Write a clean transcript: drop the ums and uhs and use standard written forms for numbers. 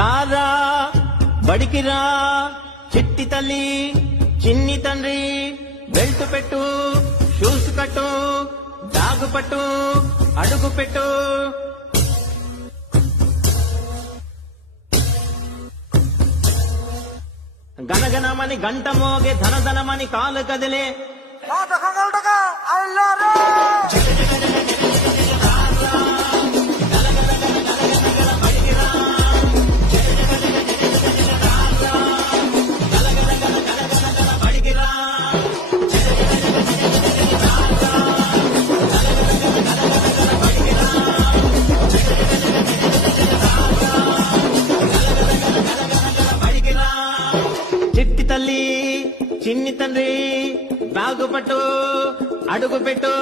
రారా బడికిరా చిట్టి తల్లి చిన్ని తండ్రి బెల్ట్ పెట్టు షూస్ కట్టు దాగు పట్టు అడుగు పెట్టు. గనగనమని గంట మోగే ధనధనమని కాలు కదిలే చిట్టి తల్లి చిన్ని తండ్రి బాగుపట్టు అడుగు పెట్టు.